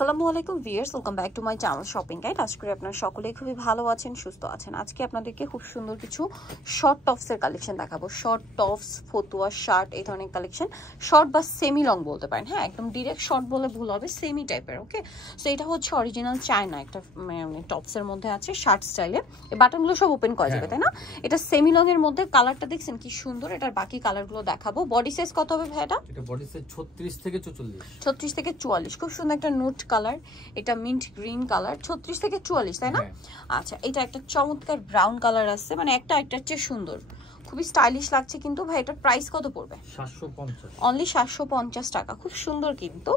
আসসালামু আলাইকুম viewers, welcome back to my channel shopping guide. আশা করি আপনারা সকলেই খুবই ভালো আছেন, সুস্থ আছেন। আজকে আপনাদেরকে খুব সুন্দর কিছু শর্ট টপসের কালেকশন দেখাবো। শর্ট টপস, ফতুয়া, শার্ট, এই ধরনের কালেকশন। শর্ট বা সেমি লং বলতে পারেন, হ্যাঁ, একদম ডিরেক্ট শর্ট বলে ভুল হবে, সেমি টাইপের। ওকে, সো এটা হচ্ছে অরিজিনাল চায়না একটা মানে টপসের মধ্যে আছে শার্ট স্টাইলে। এই বাটনগুলো সব ওপেন করা যাবে, তাই না? এটা সেমি লং এর মধ্যে কালারটা দেখছেন কি সুন্দর। এটার বাকি কালারগুলো দেখাবো। বডি সাইজ কত হবে ভাই? এটা বডি সাইজ 36 থেকে 44। 36 থেকে 44, খুব সুন্দর একটা নোট কালার। এটা মিন্ট গ্রিন কালার, 36 থেকে 44, তাই না? আচ্ছা, এটা একটা চমৎকার ব্রাউন কালার আছে, মানে একটা একটার চেয়ে সুন্দর, খুবই স্টাইলিশ লাগছে। কিন্তু ভাই এটার প্রাইস কত পড়বে? 750, অনলি 750 টাকা। খুব সুন্দর কিন্তু।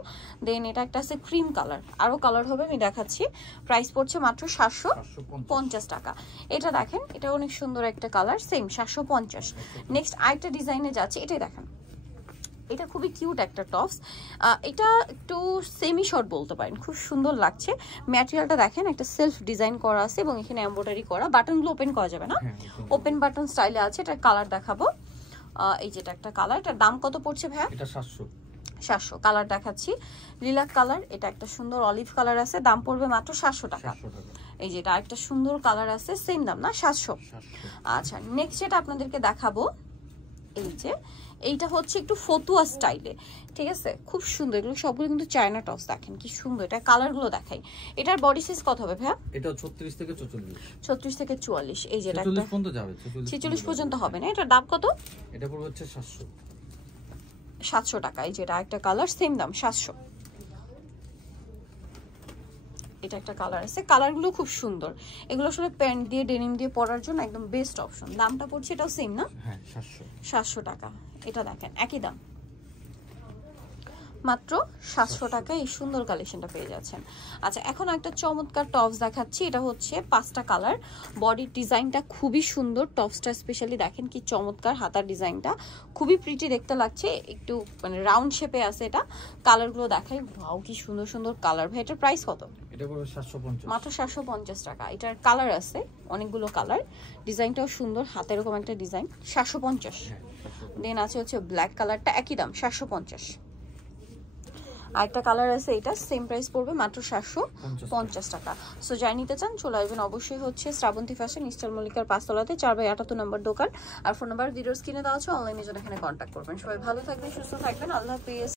দেন এটা একটা আছে ক্রিম কালার, আরো কালার হবে, আমি দেখাচ্ছি। প্রাইস পড়ছে মাত্র 750 টাকা। এটা দেখেন, এটা অনেক সুন্দর একটা কালার, সেম 750। নেক্সট আরেকটা ডিজাইনে যাচ্ছে, এটাই দেখেন। এটা খুবই কিউট একটা টপস। এটা একটু সেমি শর্ট বলতে পারেন, খুব সুন্দর লাগছে। ম্যাটেরিয়ালটা দেখেন, একটা সেলফ ডিজাইন করা আছে এবং এখানে এমব্রয়ডারি করা। বাটনগুলো ওপেন করা যাবে না, ওপেন বাটন স্টাইলে আছে। এটা কালার দেখাবো। এই যেটা একটা কালার, এটার দাম কত পড়ছে ভাইয়া? এটা 700। কালার দেখাচ্ছি, লিলাক কালার। এটা একটা সুন্দর অলিভ কালার আছে, দাম পড়বে মাত্র 700 টাকা। এই যে এটা একটা সুন্দর কালার আছে, সেম দাম না, 700। আচ্ছা, নেক্সট যেটা আপনাদেরকে দেখাবো, এই যে এইটা হচ্ছে একটু ফতুয়া স্টাইলে, ঠিক আছে? খুব সুন্দর, এগুলো সবগুলো কিন্তু চায়না টপস। দেখেন কি সুন্দর, এটা কালারগুলো দেখাই। এটার বডি সাইজ কত হবে ভাইয়া? এটা 36 থেকে 44। 36 থেকে 44। এই যে এটা 46 পর্যন্ত যাবে, 46 পর্যন্ত হবে না। এটার দাম কত? এটা পড়বে হচ্ছে 700 টাকা। এই যে এটা একটা কালার, সেম দাম 700। এটা একটা কালার আছে, কালারগুলো খুব সুন্দর। এগুলো আসলে প্যান্ট দিয়ে ডেনিম দিয়ে পরার জন্য একদম বেস্ট অপশন। দামটা পড়ছে এটাও সেম না? হ্যাঁ, 700 টাকা। এটা দেখেন একই দাম, মাত্র 700 টাকায় এই সুন্দর কালেকশনটা পেয়ে যাচ্ছেন। আচ্ছা, এখন একটা চমৎকার টপস দেখাচ্ছি। এটা হচ্ছে 5টা কালার, বডির ডিজাইনটা খুবই সুন্দর। টপসটা স্পেশালি দেখেন কি চমৎকার, হাতার ডিজাইনটা খুবই প্রিটি দেখতে লাগছে, একটু মানে রাউন্ড শেপে আছে। এটা কালারগুলো দেখাই, ওয়াও কি সুন্দর সুন্দর কালার। ভাই এটার প্রাইস কত? এটা পড়বে 750, মাত্র 750 টাকা। এটার কালার আছে অনেকগুলো কালার, ডিজাইনটাও সুন্দর, হাতে এরকম একটা ডিজাইন। 750। দেন আছে হচ্ছে ব্ল্যাক কালারটা, একই দাম 750। আরেকটা কালার আছে, এটা সেম প্রাইস পড়বে মাত্র 750 টাকা। সো যাই নিতে চান চলে আসবেন অবশ্যই হচ্ছে শ্রাবন্তী ফ্যাশন, ইস্টার মল্লিকার 5 তলাতে, 4/78 নম্বর দোকান। আর ফোন নাম্বার ভিডিওর স্ক্রিনে দেওয়া আছে, অনলাইনে জন্য এখানে কন্ট্যাক্ট করবেন। সবাই ভালো থাকবেন, সুস্থ থাকবেন, আল্লাহ হাফেজ।